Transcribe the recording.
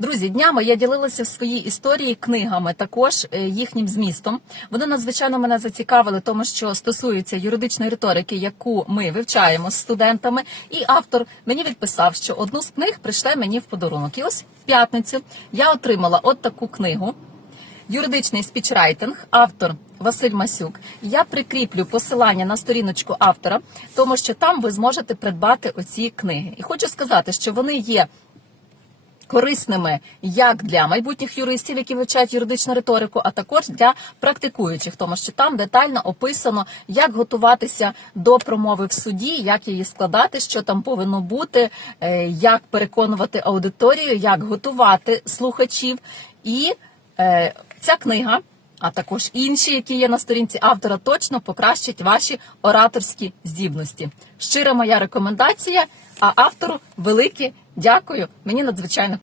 Друзі, днями я ділилася в своїй історії книгами, також е, їхнім змістом. Вони надзвичайно мене зацікавили, тому що стосуються юридичної риторики, яку ми вивчаємо з студентами. І автор мені відписав, що одну з книг прийшли мені в подарунок. І ось в п'ятницю я отримала от таку книгу. Юридичний спічрайтинг, автор Василь Масюк. Я прикріплю посилання на сторіночку автора, тому що там ви зможете придбати оці книги. І хочу сказати, що вони є корисними як для майбутніх юристів, які вивчають юридичну риторику, а також для практикуючих, тому що там детально описано, як готуватися до промови в суді, як її складати, що там повинно бути, е, як переконувати аудиторію, як готувати слухачів. І е, ця книга. А також інші, які є на сторінці автора, точно покращать ваші ораторські здібності. Щира моя рекомендація. А автору велике дякую. Мені надзвичайно